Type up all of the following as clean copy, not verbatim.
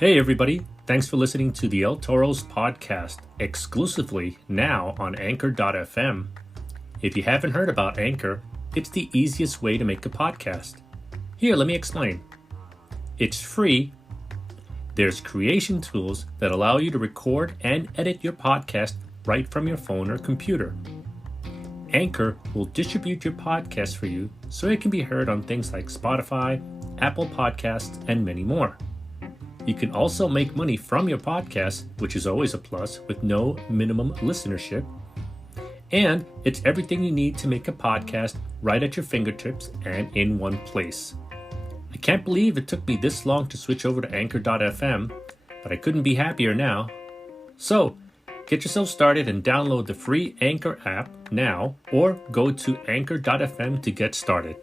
Hey everybody, thanks for listening to the El Toro's podcast, exclusively now on Anchor.fm. If you haven't heard about Anchor, it's the easiest way to make a podcast. Here, let me explain. It's free. There's creation tools that allow you to record and edit your podcast right from your phone or computer. Anchor will distribute your podcast for you so it can be heard on things like Spotify, Apple Podcasts, and many more. You can also make money from your podcast, which is always a plus, with no minimum listenership. And it's everything you need to make a podcast right at your fingertips and in one place. I can't believe it took me this long to switch over to Anchor.fm, but I couldn't be happier now. So, get yourself started and download the free Anchor app now, or go to Anchor.fm to get started.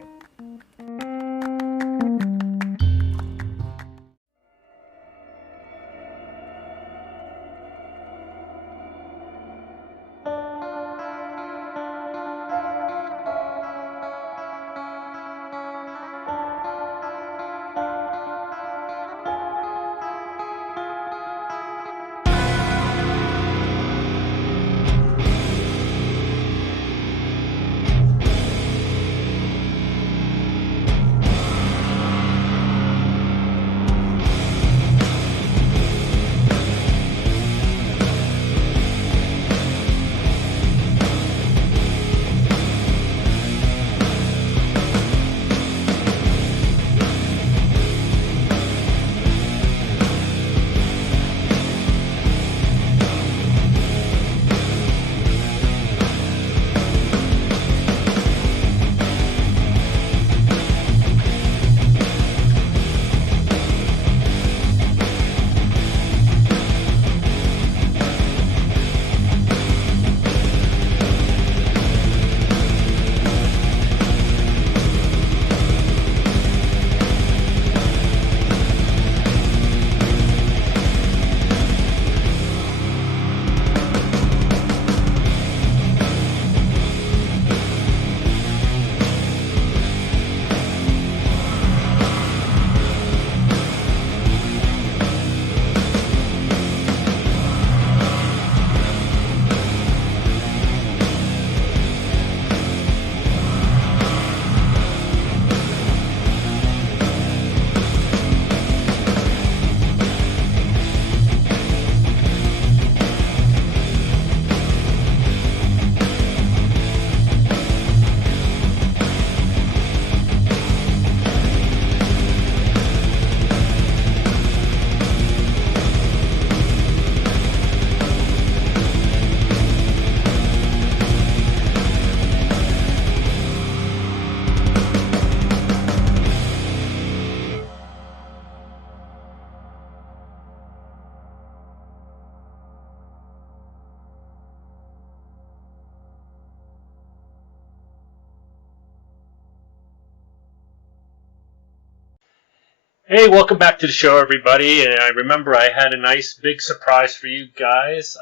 Hey, welcome back to the show, everybody. And I remember I had a nice big surprise for you guys.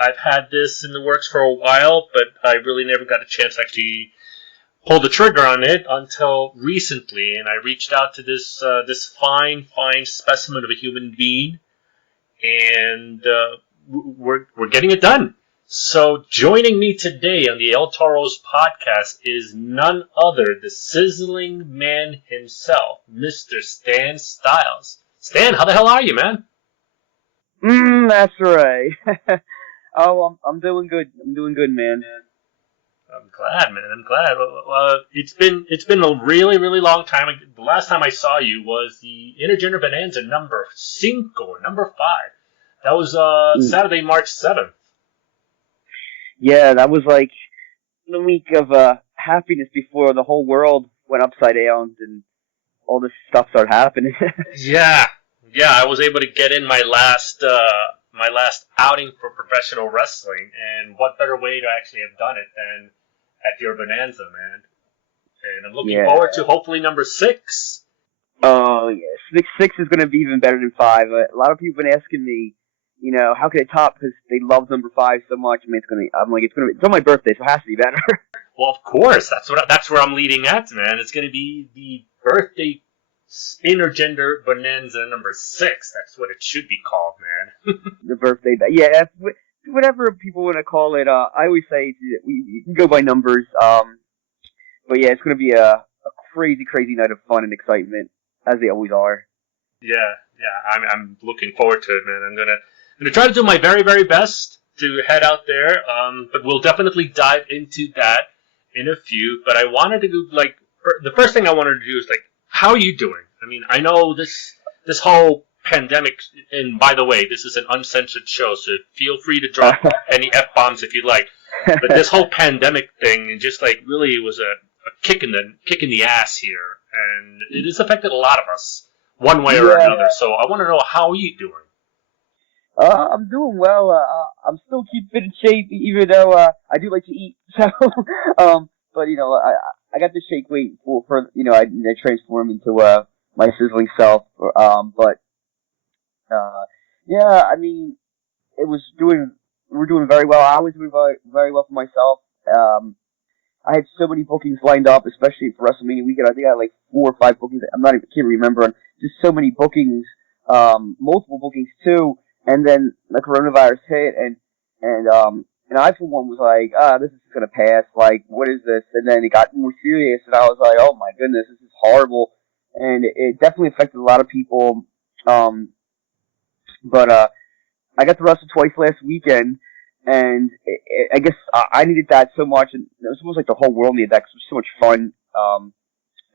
I've had this in the works for a while, but I really never got a chance to actually pull the trigger on it until recently. And I reached out to this fine specimen of a human being, and we're getting it done. So joining me today on the El Toro's podcast is none other the sizzling man himself, Mr. Stan Stylez. Stan, how the hell are you, man? That's right. I'm doing good. I'm doing good, man. I'm glad, man. I'm glad. It's been a really, really long time. The last time I saw you was the Intergender Bonanza number 5. That was Saturday, March 7th. Yeah, that was like the week of happiness before the whole world went upside down and all this stuff started happening. Yeah, I was able to get in my last outing for professional wrestling, and what better way to actually have done it than at your Bonanza, man. And I'm looking forward to hopefully number 6. Oh, yeah. Six is going to be even better than 5. A lot of people have been asking me, you know, how could it top? Because they love number 5 so much. I mean, it's on my birthday, so it has to be better. Well, of course. That's where I'm leading at, man. It's going to be the birthday Intergender Bonanza number 6. That's what it should be called, man. The birthday, yeah, whatever people want to call it. I always say we can go by numbers. But yeah, it's going to be a crazy, crazy night of fun and excitement, as they always are. Yeah, I'm looking forward to it, man. I'm gonna try to do my very, very best to head out there. But we'll definitely dive into that in a few. But I wanted to do, like, the first thing I wanted to do is, like, how are you doing? I mean, I know this whole pandemic, and by the way, this is an uncensored show, so feel free to drop any F-bombs if you like. But this whole pandemic thing, just like really was a kick in the ass here, and it has affected a lot of us one way or another. So I want to know, how are you doing? I'm doing well. I'm still keeping in shape, even though I do like to eat. So, but I got the shake weight for I transformed into my sizzling self. Yeah, I mean, we're doing very well. I was doing very, very well for myself. I had so many bookings lined up, especially for WrestleMania weekend. I think I had like 4 or 5 bookings. Can't remember. Just so many bookings, multiple bookings too. And then the coronavirus hit, and I for one was like, this is gonna pass. Like, what is this? And then it got more serious, and I was like, oh my goodness, this is horrible. And it definitely affected a lot of people. But I got to wrestle twice last weekend. And I guess I needed that so much, and it was almost like the whole world needed that because it was so much fun.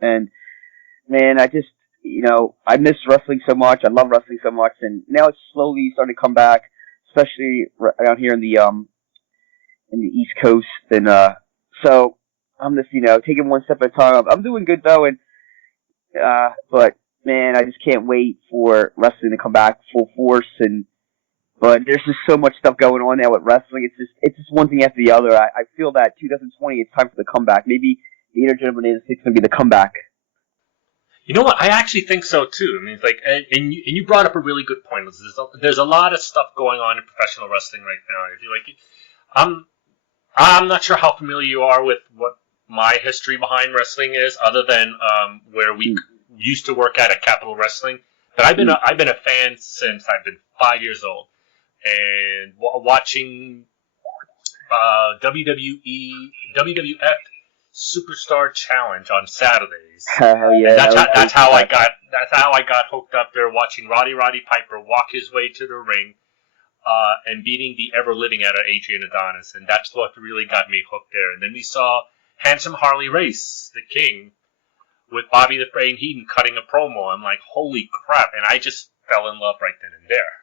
And man, I just, I miss wrestling so much. I love wrestling so much, and now it's slowly starting to come back, especially around here in the East Coast. And so I'm just, taking one step at a time. I'm doing good though, and but man, I just can't wait for wrestling to come back full force. But there's just so much stuff going on now with wrestling. It's just one thing after the other. I feel that 2020, it's time for the comeback. Maybe the Intergender Bonanza is going to be the comeback. You know what? I actually think so too. I mean, it's like, and you brought up a really good point. There's a lot of stuff going on in professional wrestling right now. If you like, I'm not sure how familiar you are with what my history behind wrestling is, other than where we used to work at Capital Wrestling. But I've been a fan since I've been 5 years old. And watching WWF Superstar Challenge on Saturdays. Oh yeah, that's how I got hooked up there, watching Roddy Piper walk his way to the ring, and beating the ever living out of Adrian Adonis, and that's what really got me hooked there. And then we saw Handsome Harley Race, the King, with Bobby the Brain Heenan cutting a promo. I'm like, holy crap! And I just fell in love right then and there.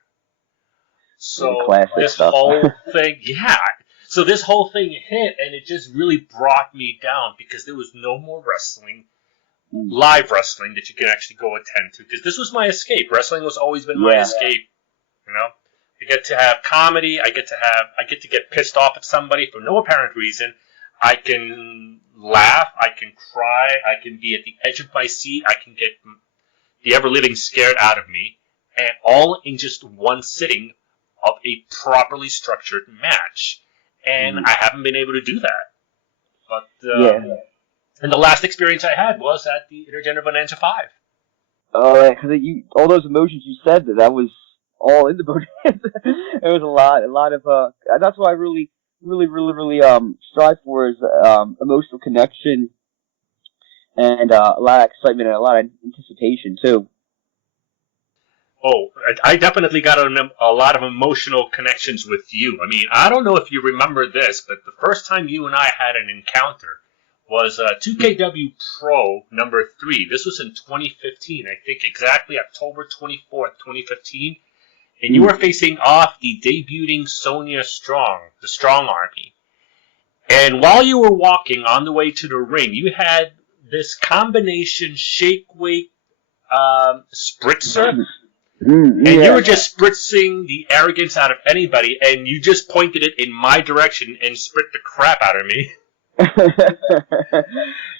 So this whole thing, So this whole thing hit, and it just really brought me down because there was no more wrestling, live wrestling that you can actually go attend to. Because this was my escape. Wrestling was always been my escape. I get to have comedy. I get to get pissed off at somebody for no apparent reason. I can laugh. I can cry. I can be at the edge of my seat. I can get the ever living scared out of me, and all in just one sitting of a properly structured match. And I haven't been able to do that. But and the last experience I had was at the Intergender Bonanza 5. Oh, because all those emotions you said, that was all in the Bonanza. It was a lot of that's what I really strive for, is emotional connection and a lot of excitement and a lot of anticipation too. Oh, I definitely got a lot of emotional connections with you. I mean, I don't know if you remember this, but the first time you and I had an encounter was 2KW Pro number 3. This was in 2015, I think exactly October 24th, 2015. And you were facing off the debuting Sonia Strong, the Strong Army. And while you were walking on the way to the ring, you had this combination shake weight spritzer. And you were just spritzing the arrogance out of anybody, and you just pointed it in my direction and sprit the crap out of me.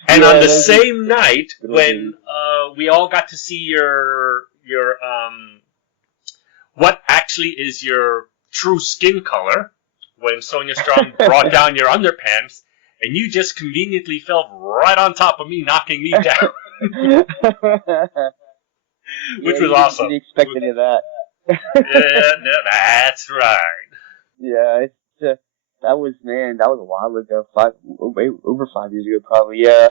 And on the same night, when we all got to see your what actually is your true skin color, when Sonia Strong brought down your underpants, and you just conveniently fell right on top of me, knocking me down. which you was awesome. Didn't expect any of that. Yeah, no, that's right. Yeah, that was a while ago, over 5 years ago, probably. Yeah,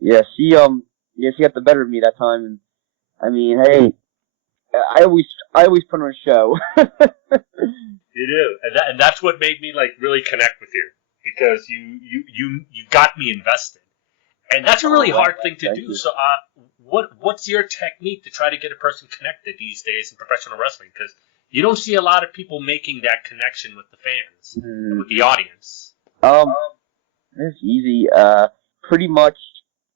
yeah. She got the better of me that time, and I mean, hey, I always put on a show. You do, and that's what made me like really connect with you because you got me invested, and that's a really hard thing to do. You. So, what's your technique to try to get a person connected these days in professional wrestling? Because you don't see a lot of people making that connection with the fans, and with the audience. It's easy. Pretty much,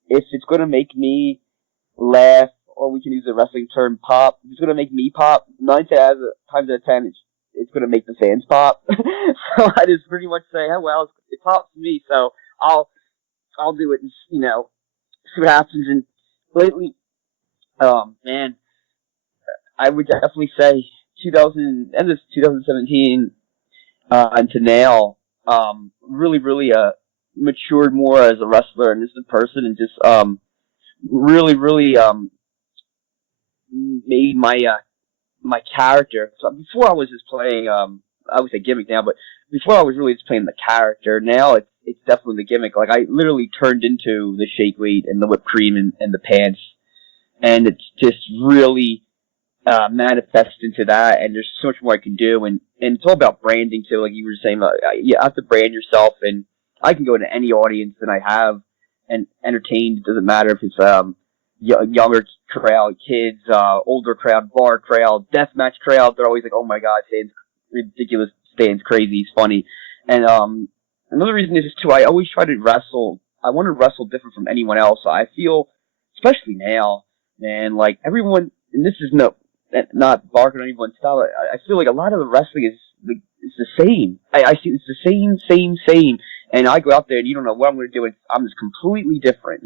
if it's gonna make me laugh, or we can use the wrestling term pop. If it's gonna make me pop, 9 times out of 10, it's gonna make the fans pop. So I just pretty much say, oh well, it pops to me, so I'll do it, and see what happens. And lately, man, I would definitely say end of 2017 into now, really matured more as a wrestler and as a person, and just really made my character. So before I was just playing, I would say gimmick now, but before I was really just playing the character. Now it's definitely the gimmick. Like I literally turned into the shake weight and the whipped cream and the pants, and it's just really manifest into that. And there's so much more I can do, and it's all about branding too. Like you were saying, you have to brand yourself, and I can go into any audience that I have and entertain. It doesn't matter if it's younger crowd, kids, older crowd, bar crowd, deathmatch crowd. They're always like, "Oh my God, Stan's ridiculous. Stan's crazy. He's funny." And another reason is too, I always try to wrestle. I want to wrestle different from anyone else. I feel, especially now, man, like everyone, and this is not barking on anyone's style. I feel like a lot of the wrestling is the same. I see it's the same. And I go out there and you don't know what I'm going to do. And I'm just completely different.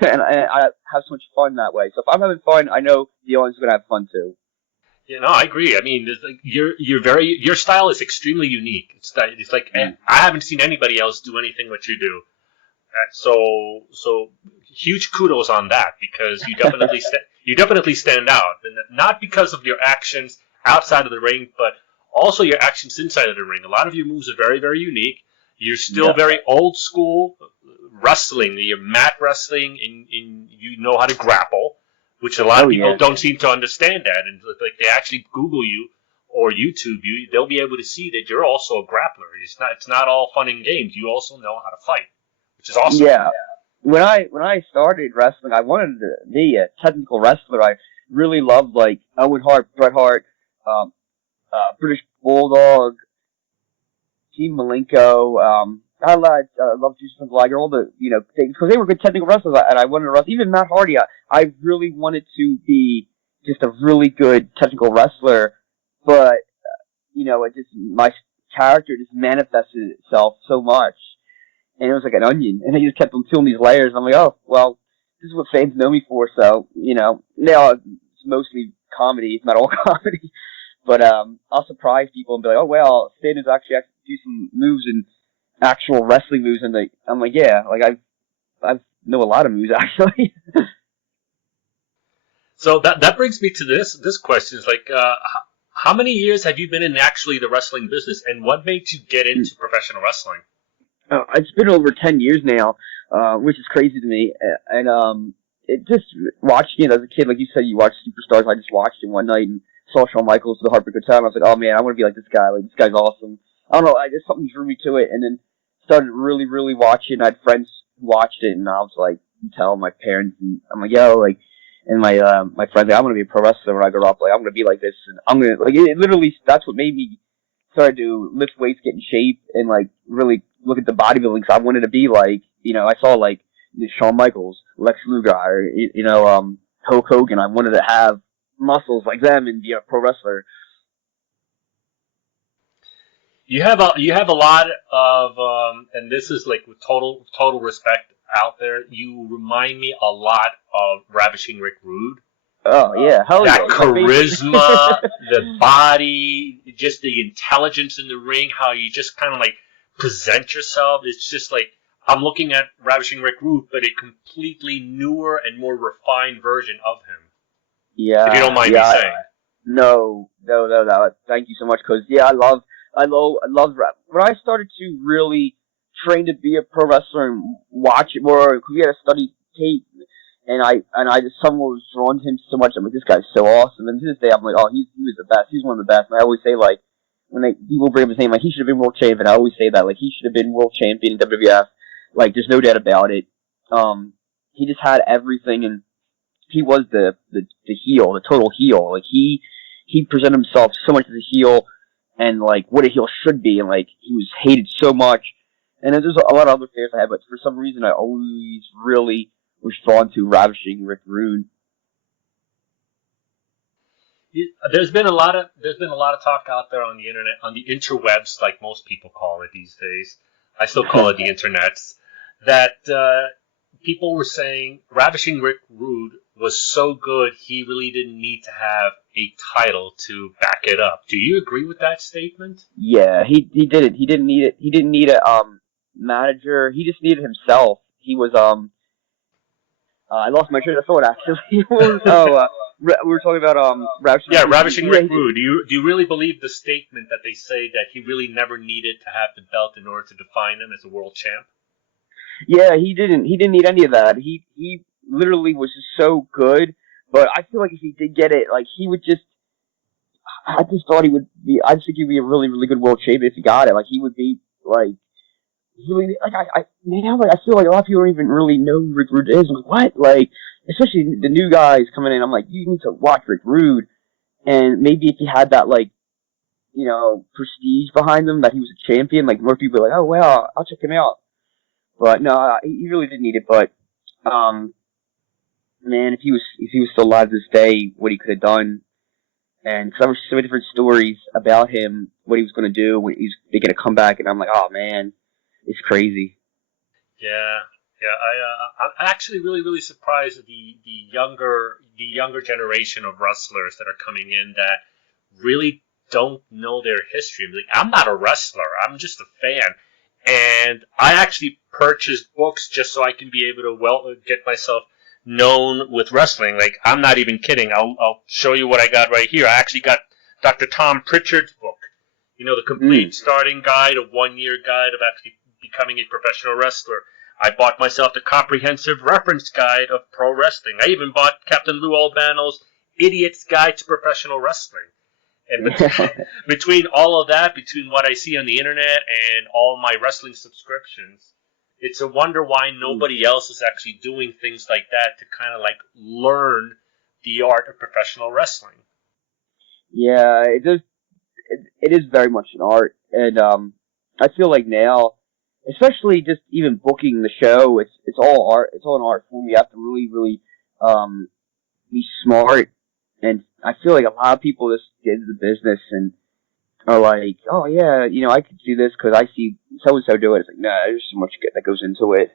And I have so much fun that way. So if I'm having fun, I know the audience is going to have fun too. Yeah, no, I agree. I mean, like, your style is extremely unique. It's like I haven't seen anybody else do anything what you do. So huge kudos on that because you definitely stand out, and not because of your actions outside of the ring, but also your actions inside of the ring. A lot of your moves are very, very unique. You're still very old school wrestling. You're mat wrestling, and you know how to grapple, which a lot of people don't seem to understand that. And like they actually Google you or YouTube you, they'll be able to see that you're also a grappler. It's not all fun and games. You also know how to fight, which is awesome. Yeah. When I started wrestling, I wanted to be a technical wrestler. I really loved like Owen Hart, Bret Hart, British Bulldog, Team Malenko. I loved Justin Liger, all the things because they were good technical wrestlers, and I wanted to wrestle. Even Matt Hardy, I really wanted to be just a really good technical wrestler, but it just my character just manifested itself so much. And it was like an onion, and I just kept on peeling these layers. And I'm like, oh, well, this is what fans know me for. So, now it's mostly comedy. It's not all comedy. But I'll surprise people and be like, oh, well, Stan is actually do some moves and actual wrestling moves. And I'm like, yeah, like I know a lot of moves, actually. So that brings me to this question. It's like, how many years have you been in actually the wrestling business, and what made you get into professional wrestling? It's been over 10 years now, which is crazy to me. And it just watching it as a kid, like you said, you watch Superstars. I just watched it one night and saw Shawn Michaels the Heartbreak Hotel. I was like, oh man, I want to be like this guy. Like this guy's awesome. I don't know. I just something drew me to it, and then started really, really watching. I had friends who watched it, and I was like, telling my parents, and I'm like, yo, like, and my friends, like, I'm gonna be a pro wrestler when I grow up. Like, I'm gonna be like this, and I'm gonna like it. Literally, that's what made me start to lift weights, get in shape, and like really look at the bodybuilding. Because I wanted to be like, I saw like Shawn Michaels, Lex Luger, Hulk Hogan. I wanted to have muscles like them and be a pro wrestler. You have a lot of and this is like with total respect out there. You remind me a lot of Ravishing Rick Rude. Oh yeah, hell that yeah! Charisma, the body, just the intelligence in the ring. How you just kind of like present yourself. It's just like I'm looking at Ravishing Rick Rude, but a completely newer and more refined version of him. Yeah, if you don't mind me saying. No. Thank you so much. Cause yeah, I love rap. When I started to really train to be a pro wrestler and watch it more, cause we had to study tape, and I just someone was drawn to him so much. I'm like, this guy's so awesome. And to this day, I'm like, oh, he was the best. He's one of the best. And I always say like, when people bring up his name, like he should have been world champion. I always say that like he should have been world champion in WWF. Like there's no doubt about it. He just had everything, and he was the heel, the total heel. Like he presented himself so much as a heel, and like what a heel should be, and like he was hated so much. And there's a lot of other fans I had, but for some reason I always really was drawn to Ravishing Rick Rude. There's been a lot of talk out there on the internet, on the interwebs, like most people call it these days. I still call it the internets. That people were saying Ravishing Rick Rude was so good he really didn't need to have a title to back it up. Do you agree with that statement? Yeah, he did it. He didn't need it. He didn't need a manager. He just needed himself. He was I lost my train of thought actually. We were talking about Ravishing. Yeah, Ravishing Rick Rude. Do you really believe the statement that they say that he really never needed to have the belt in order to define him as a world champ? Yeah, he didn't need any of that. He literally was just so good. But I feel like if he did get it, like he would just. I just thought he would be. I just think he'd be a really, really good world champion if he got it. Like he would be like really like now like I feel like a lot of people don't even really know who Rick Rude is. I'm like, what? Like especially the new guys coming in. I'm like, you need to watch Rick Rude, and maybe if he had that like prestige behind him that he was a champion, like more people are like, oh wow, I'll check him out. But no, he really didn't need it. But man, if he was still alive this day, what he could have done. And because I was so many different stories about him, what he was going to do, when he's making a comeback, and I'm like, oh man, it's crazy. Yeah. I'm actually really surprised at the younger generation of wrestlers that are coming in that really don't know their history. Like, I'm not a wrestler. I'm just a fan. And I actually purchased books just so I can be able to get myself known with wrestling. Like, I'm not even kidding. I'll show you what I got right here. I actually got Dr. Tom Pritchard's book. The complete starting guide, a 1-year guide of actually becoming a professional wrestler. I bought myself the comprehensive reference guide of pro wrestling. I even bought Captain Lou Albano's Idiot's Guide to Professional Wrestling. And between all of that, between what I see on the internet and all my wrestling subscriptions, it's a wonder why nobody else is actually doing things like that to kind of like learn the art of professional wrestling. Yeah, it is very much an art, and I feel like now, especially just even booking the show, it's all art. It's all an art form. You have to really be smart, and I feel like a lot of people just get into the business and are like, oh yeah, I could do this because I see so and so do it. It's like, nah, there's so much that goes into it.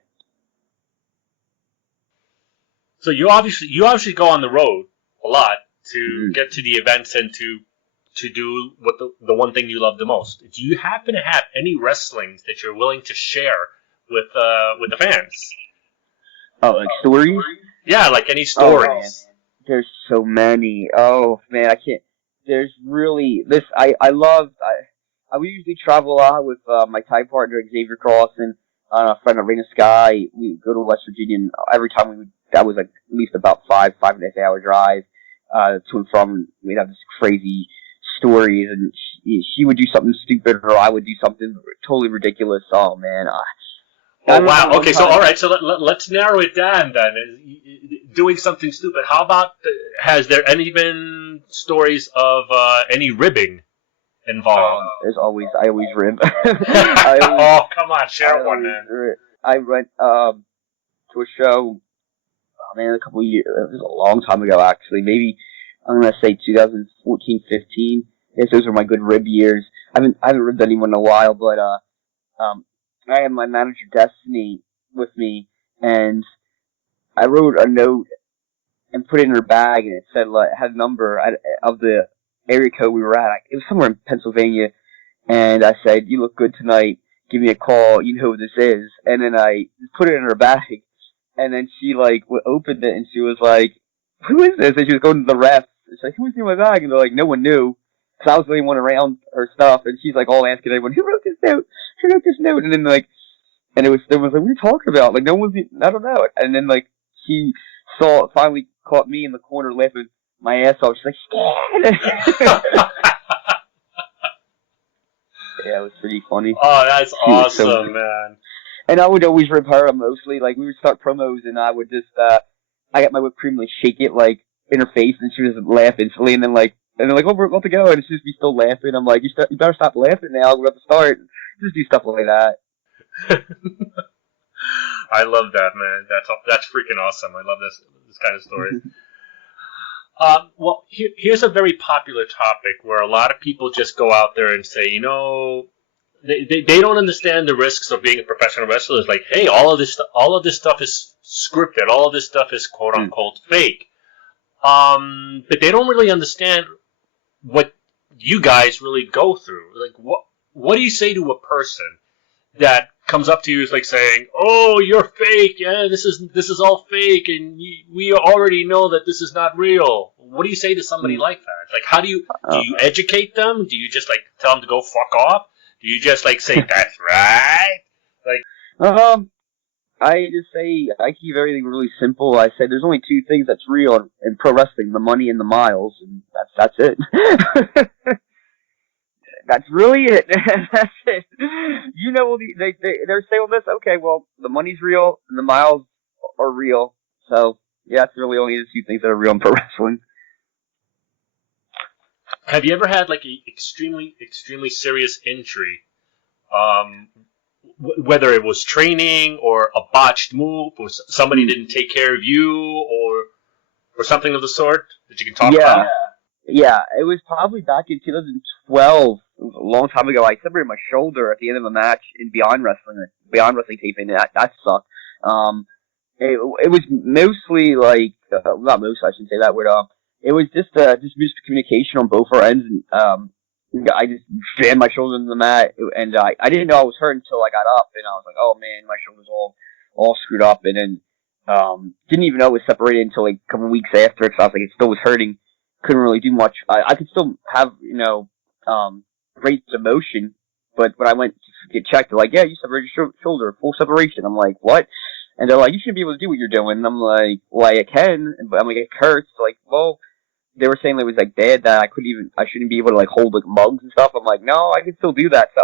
So you obviously go on the road a lot to get to the events and to do what the one thing you love the most. Do you happen to have any wrestlings that you're willing to share with the fans? Oh, like stories? Yeah, like any stories. Oh, there's so many. Oh man, I can't. There's really this. We usually travel a lot with my tag partner Xavier Cross and a friend Arena Sky. We would go to West Virginia, and every time that was like at least about 5.5 hour drive to and from. We'd have this crazy stories, and she would do something stupid, or I would do something totally ridiculous. Oh man. Oh wow. Okay, so all right. So let's narrow it down then. Doing something stupid. How about has there been stories of any ribbing involved? I always rib. Oh come on, share one man. I went to a show. Oh man, a couple of years. It was a long time ago, actually. Maybe I'm gonna say 2014, 15. Yes, those were my good rib years. I haven't ribbed anyone in a while, but I had my manager Destiny with me, and I wrote a note and put it in her bag, and it said it had a number of the area code we were at. It was somewhere in Pennsylvania, and I said, "You look good tonight. Give me a call. You know who this is." And then I put it in her bag, and then she opened it, and she was like, who is this? And she was going to the refs. She's like, who's in my bag? And they're like, no one knew. Because I was the only one around her stuff. And she's like all asking everyone, who wrote this note? Who wrote this note? And then like, and it was like, what are you talking about? Like, no one's, I don't know. And then like, she finally caught me in the corner laughing my ass off. She's like, Stan! Yeah, it was pretty funny. Oh, that's awesome, man. And I would always rip her mostly. Like, we would start promos, and I would just, I got my whipped cream, like, shake it, like, in her face, and she was laugh instantly, and then, like, and they're like, oh, we're about to go, and she'd just be still laughing. I'm like, you better stop laughing now, we're about to start. Just do stuff like that. I love that, man. That's freaking awesome. I love this kind of story. Well, here's a very popular topic where a lot of people just go out there and say, you know, they don't understand the risks of being a professional wrestler. It's like, hey, all of this stuff is scripted. All of this stuff is quote unquote fake. But they don't really understand what you guys really go through. Like, what do you say to a person that comes up to you is like saying, "Oh, you're fake. Yeah, this is all fake, and we already know that this is not real." What do you say to somebody like that? Like, how do you educate them? Do you just like tell them to go fuck off? Do you just like say that's right? Like, I just say I keep everything really simple. I say there's only two things that's real in pro wrestling: the money and the miles, and that's it. That's really it. That's it. You know, they're saying this. Okay, well, the money's real and the miles are real. So, yeah, that's really only the two things that are real in pro wrestling. Have you ever had like a extremely serious injury? Whether it was training or a botched move, or somebody didn't take care of you, or something of the sort that you can talk about? Yeah, it was probably back in 2012. It was a long time ago. I separated my shoulder at the end of a match in Beyond Wrestling taping. That sucked. It was mostly like not most. I shouldn't say that word. It was just miscommunication on both our ends, and I just jammed my shoulder into the mat, and I didn't know I was hurt until I got up, and I was like, oh man, my shoulder's all screwed up, and then didn't even know it was separated until like a couple weeks after, because I was like, it still was hurting. Couldn't really do much. I could still have, range of motion, but when I went to get checked, they're like, yeah, you separated your shoulder, full separation. I'm like, what? And they're like, you shouldn't be able to do what you're doing. And I'm like, well, I can, but I'm like, it hurts. Like, well, they were saying it was like bad that I shouldn't be able to like hold like mugs and stuff. I'm like, no, I can still do that. So,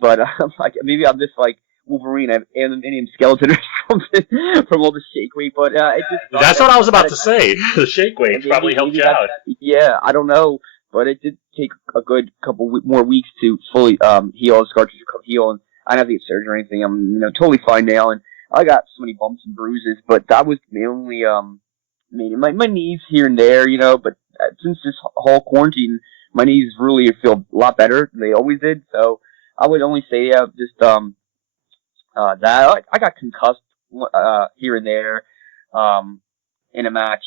but I'm like, maybe I'm just like Wolverine, I have aluminium skeleton or something from all the shake weight. But it just that's what I was about to say. The shake weight probably helped you out. Yeah, I don't know, but it did take a good couple more weeks to fully heal. The scar tissue heal, and I didn't have to get surgery or anything. I'm totally fine now, and I got so many bumps and bruises, but that was mainly my knees here and there, But since this whole quarantine, my knees really feel a lot better than they always did. So I would only say just that I got concussed here and there in a match,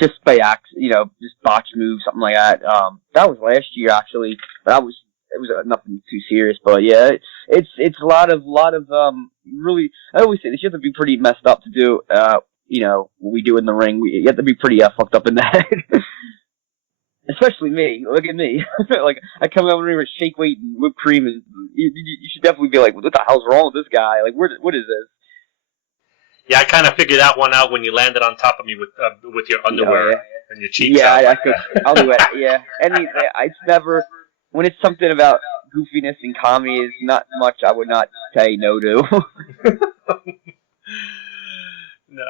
just by accident, just botched moves, something like that. That was last year actually, but it was nothing too serious. But yeah, it's a lot of really. I always say this: you have to be pretty messed up to do what we do in the ring. You have to be pretty fucked up in the head. Especially me. Look at me. Like, I come over here with shake weight and whipped cream, and you should definitely be like, what the hell's wrong with this guy? Like, what is this? Yeah, I kind of figured that one out when you landed on top of me with your underwear and your cheeks out. Yeah, I'll do it. Yeah. It's never, when it's something about goofiness and comedy is not much I would not say no to. No.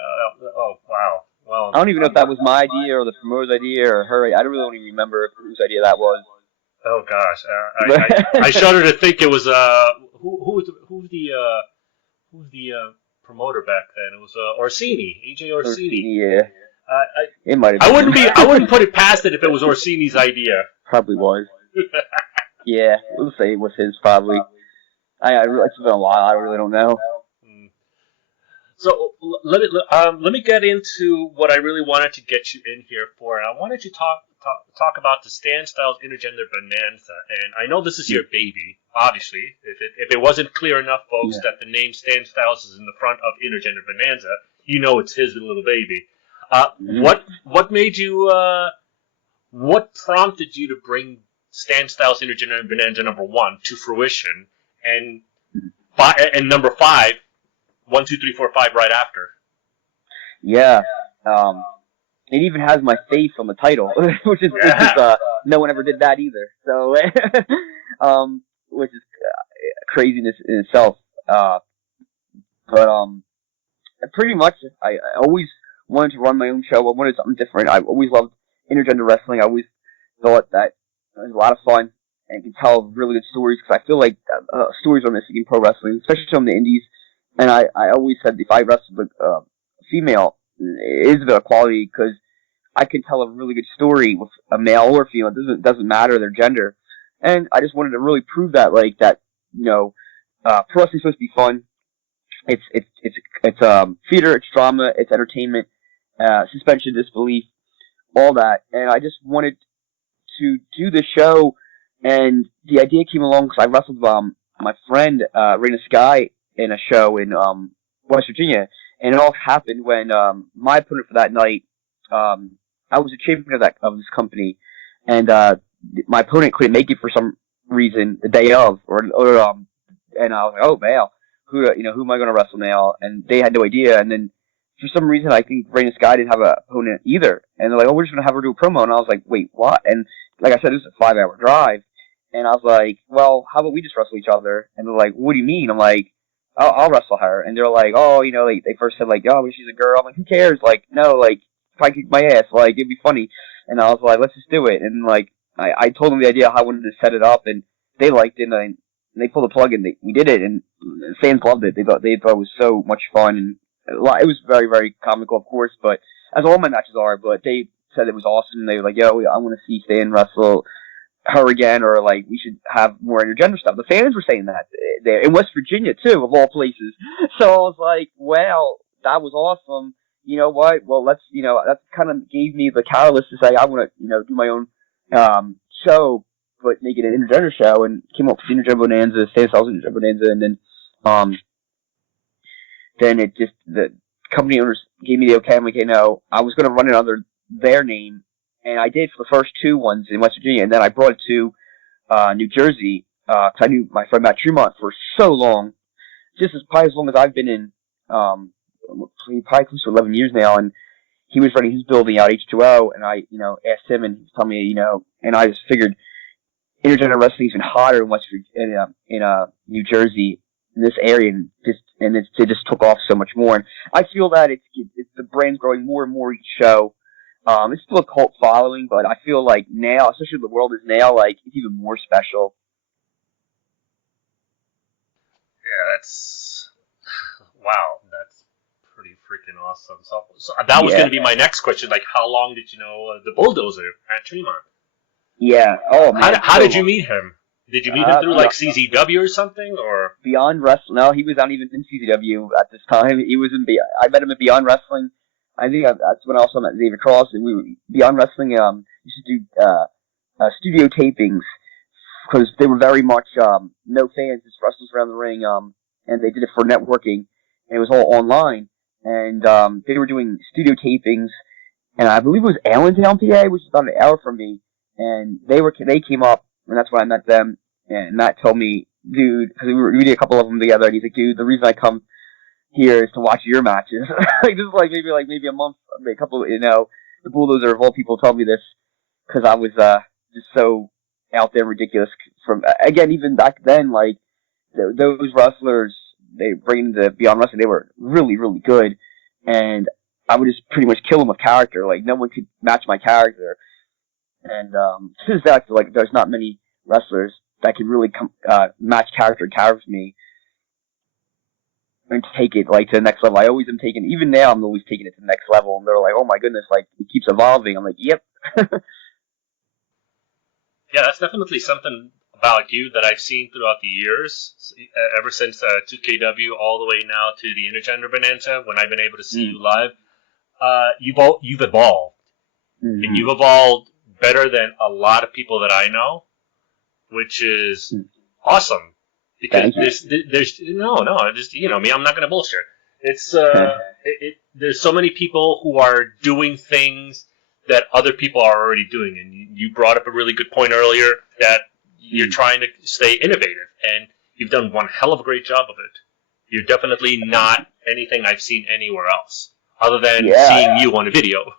Oh, wow. Well, I don't even know if that was my idea or the promoter's idea or her. I don't really remember whose idea that was. Oh gosh, I shudder to think it was who's the promoter back then? It was Orsini, AJ Orsini. Yeah, it might have. I wouldn't put it past it if it was Orsini's idea. Probably was. Yeah, we'll say it was his probably. It's been a while. I really don't know. So let me get into what I really wanted to get you in here for, and I wanted to talk about the Stan Stylez Intergender Bonanza. And I know this is your baby, obviously. If it wasn't clear enough, folks, that the name Stan Stylez is in the front of Intergender Bonanza, you know it's his little baby. What made you? What prompted you to bring Stan Stylez Intergender Bonanza #1 to fruition, and number 5, 1, 2, 3, 4, 5 right after? Yeah. It even has my face on the title, which is no one ever did that either. So, which is craziness in itself. But pretty much, I always wanted to run my own show. I wanted something different. I've always loved intergender wrestling. I always thought that it was a lot of fun and can tell really good stories, because I feel like stories are missing in pro wrestling, especially on the indies. And I always said if I wrestled a female, it is a quality, because I can tell a really good story with a male or a female. It doesn't matter their gender. And I just wanted to really prove that, like, that, pro wrestling's supposed to be fun. It's theater, it's drama, it's entertainment, suspension of disbelief, all that. And I just wanted to do the show, and the idea came along because I wrestled my friend Raina Sky in a show in West Virginia, and it all happened when my opponent for that night, I was a champion of this company, and my opponent couldn't make it for some reason the day of, and I was like, oh man, who am I going to wrestle now? And they had no idea, and then for some reason I think Raina Sky didn't have an opponent either, and they're like, oh, we're just going to have her do a promo, and I was like, wait, what? And like I said, it was a 5-hour drive, and I was like, well, how about we just wrestle each other? And they're like, what do you mean? I'm like, I'll wrestle her. And they're like, oh, they first said like, oh, she's a girl. I'm like, who cares? Like, no, like, if I kick my ass, like, it'd be funny. And I was like, let's just do it. And like, I told them the idea how I wanted to set it up, and they liked it, and they pulled the plug, and we did it, and fans loved it. They thought it was so much fun, and it was very, very comical, of course, but as all my matches are. But they said it was awesome. They were like, yo, I want to see Stan wrestle her again, or like we should have more intergender stuff. The fans were saying that there in West Virginia too, of all places. So I was like, wow, that was awesome. You know what? Well, let's that kind of gave me the catalyst to say I want to do my own show, but make it an intergender show, and came up with Intergender Bonanza, Stan Stylez Intergender Bonanza, and then it just, the company owners gave me the okay. I'm like, no, I was going to run it under their name, and I did for the first 2 ones in West Virginia, and then I brought it to New Jersey, because I knew my friend Matt Tremont for so long, probably as long as I've been in, probably close to 11 years now, and he was running his building out, H2O, and I, asked him, and he was telling me, and I just figured intergender wrestling is even hotter in New Jersey, in this area, and it just took off so much more. And I feel that it's the brand's growing more and more each show. It's still a cult following, but I feel like now, especially the world is now, like, it's even more special. Yeah, that's pretty freaking awesome. So that was going to be my next question. Like, how long did you know the bulldozer at Tremont? Yeah. Oh man. How did you meet him? Did you meet him through like CZW or something, or Beyond Wrestling? No, he was not even in CZW at this time. He was in I met him at Beyond Wrestling. I think that's when I also met David Cross, and Beyond Wrestling used to do studio tapings, because they were very much no fans, just wrestlers around the ring, and they did it for networking, and it was all online, and they were doing studio tapings, and I believe it was Allentown, PA, which is about an hour from me, and they came up, and that's when I met them, and Matt told me, dude, because we did a couple of them together, and he's like, dude, the reason I come here is to watch your matches. Like, this is maybe a month, a couple, the Bulldozer of all people told me this, because I was just so out there ridiculous. Again, even back then, like, those wrestlers, they bring the Beyond Wrestling, they were really, really good, and I would just pretty much kill them with character. Like, no one could match my character. And since that, like, there's not many wrestlers that can really match character with me and take it, like, to the next level. I always am taking, even now, I'm always taking it to the next level. And they're like, oh my goodness, like, it keeps evolving. I'm like, yep. Yeah, that's definitely something about you that I've seen throughout the years, ever since 2KW all the way now to the Intergender Bonanza, when I've been able to see you live. You've evolved. Mm-hmm. And you've evolved better than a lot of people that I know, which is awesome. Because there's me, I'm not going to bullshit. It's there's so many people who are doing things that other people are already doing, and you brought up a really good point earlier that you're trying to stay innovative, and you've done one hell of a great job of it. You're definitely not anything I've seen anywhere else, other than seeing you on a video.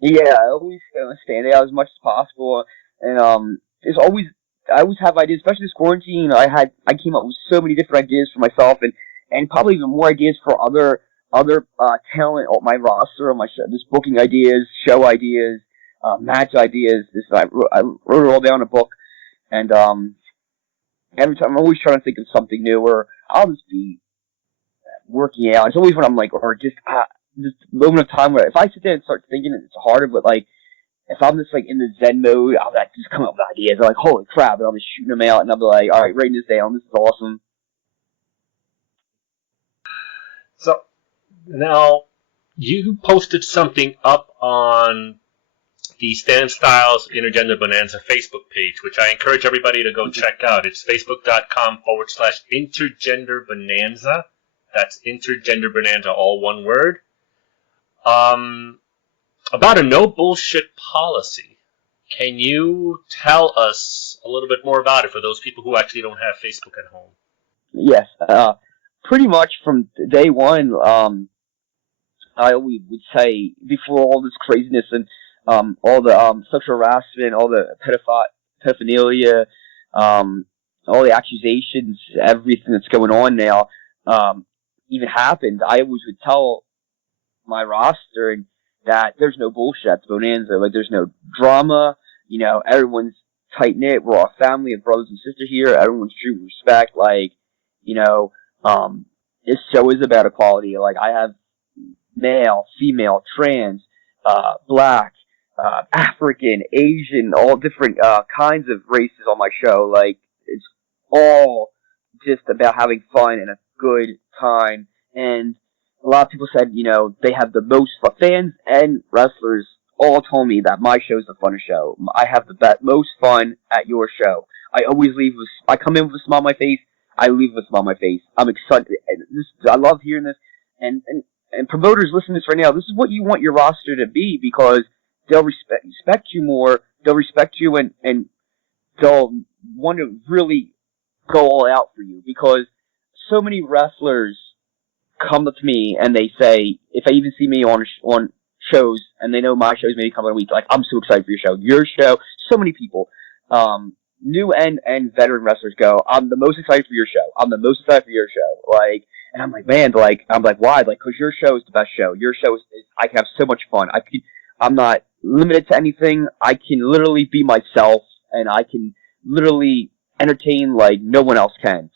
Yeah, I always stand out as much as possible, and there's always I always have ideas, especially this quarantine. I came up with so many different ideas for myself, and probably even more ideas for other talent on my roster, on my show. Just booking ideas, show ideas, match ideas. I wrote it all down in a book, and every time I'm always trying to think of something new, or I'll just be working out. It's always when I'm like, or just a moment of time where if I sit there and start thinking, it's harder. But like, if I'm just like in the Zen mode, I'll like just come up with ideas. I'm like, holy crap, and I'll just shooting them out, and I'll be like, all right, writing this down. This is awesome. So now you posted something up on the Stan Stylez Intergender Bonanza Facebook page, which I encourage everybody to go check out. It's facebook.com/Intergender Bonanza. That's Intergender Bonanza, all one word. About a no bullshit policy. Can you tell us a little bit more about it for those people who actually don't have Facebook at home? Yes, pretty much from day one. I always would say before all this craziness and all the sexual harassment, all the pedophilia, all the accusations, everything that's going on now, even happened. I always would tell my roster that there's no bullshit at the Bonanza. Like, there's no drama. You know, everyone's tight knit. We're all a family of brothers and sisters here. Everyone's treated with respect. Like, you know, this show is about equality. Like, I have male, female, trans, black, African, Asian, all different kinds of races on my show. Like, it's all just about having fun and a good time. And a lot of people said, you know, they have the most fans and wrestlers all told me that my show's the funnest show. I have the most fun at your show. I always I come in with a smile on my face. I leave with a smile on my face. I'm excited. I love hearing this. And promoters listen to this right now. This is what you want your roster to be, because they'll respect you more. They'll respect you and they'll want to really go all out for you, because so many wrestlers come up to me and they say, if they even see me on shows and they know my show's maybe coming in a week, like, I'm so excited for your show. Your show, so many people, new and veteran wrestlers go, I'm the most excited for your show. I'm the most excited for your show. Like, and I'm like, man, like, I'm like, why? Like, because your show is the best show. Your show is I can have so much fun. I'm not limited to anything. I can literally be myself, and I can literally entertain like no one else can.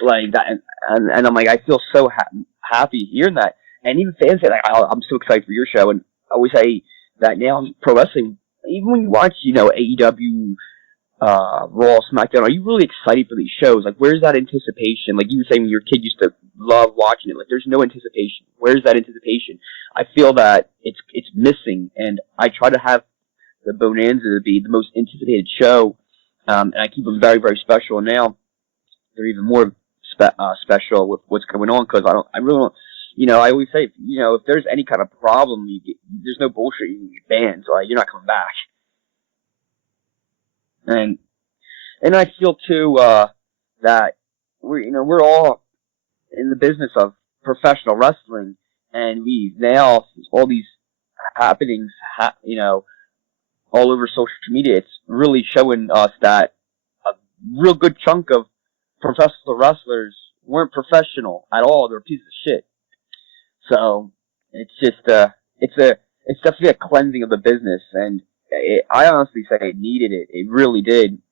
Like that, and I'm like, I feel so happy hearing that. And even fans say, like, I'm so excited for your show. And I always say that now in pro wrestling, even when you watch, you know, AEW, Raw, SmackDown, are you really excited for these shows? Like, where's that anticipation? Like you were saying, your kid used to love watching it. Like, there's no anticipation. Where's that anticipation? I feel that it's missing, and I try to have the Bonanza to be the most anticipated show, and I keep them very, very special. And now they're even more special with what's going on, because I really don't. You know, I always say, you know, if there's any kind of problem, there's no bullshit. You can get banned, so you're not coming back. And I feel too that we're all in the business of professional wrestling, and we now all these happenings, all over social media. It's really showing us that a real good chunk of professional wrestlers weren't professional at all. They're pieces of shit. So it's just it's definitely a cleansing of the business, and I honestly say it needed it. It really did.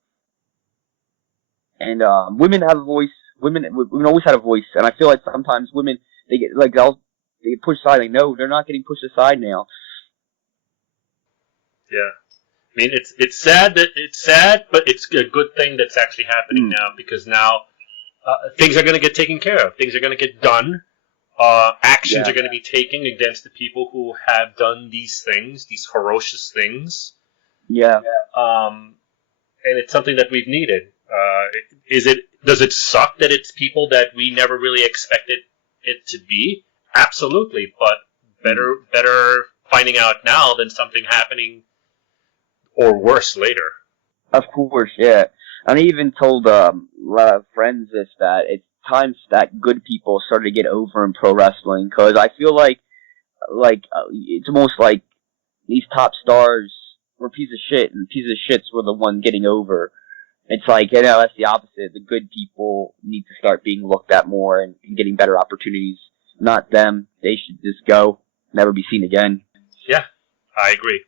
And women have a voice. Women always had a voice, and I feel like sometimes women they get pushed aside. Like, no, they're not getting pushed aside now. Yeah, I mean it's sad, but it's a good thing that's actually happening now, because now things are going to get taken care of. Things are going to get done. Actions are going to be taken against the people who have done these things, these ferocious things. Yeah. And it's something that we've needed. Does it suck that it's people that we never really expected it to be? Absolutely, but better finding out now than something happening or worse later. Of course, yeah. And I even told a lot of friends this, that it's times that good people started to get over in pro wrestling, because I feel like it's almost like these top stars were pieces of shit, and pieces of shits were the one getting over. It's like, that's the opposite. The good people need to start being looked at more and getting better opportunities. Not them. They should just go, never be seen again. Yeah, I agree.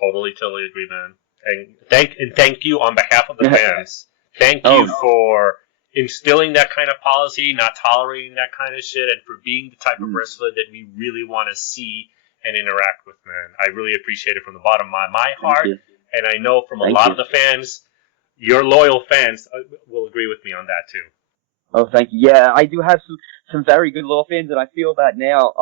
Totally agree, man. And thank you on behalf of the fans. Thank you for instilling that kind of policy, not tolerating that kind of shit, and for being the type of wrestler that we really want to see and interact with, man. I really appreciate it from the bottom of my heart, and I know from a lot of the fans, your loyal fans will agree with me on that too. Oh, thank you. Yeah, I do have some very good loyal fans, and I feel that now,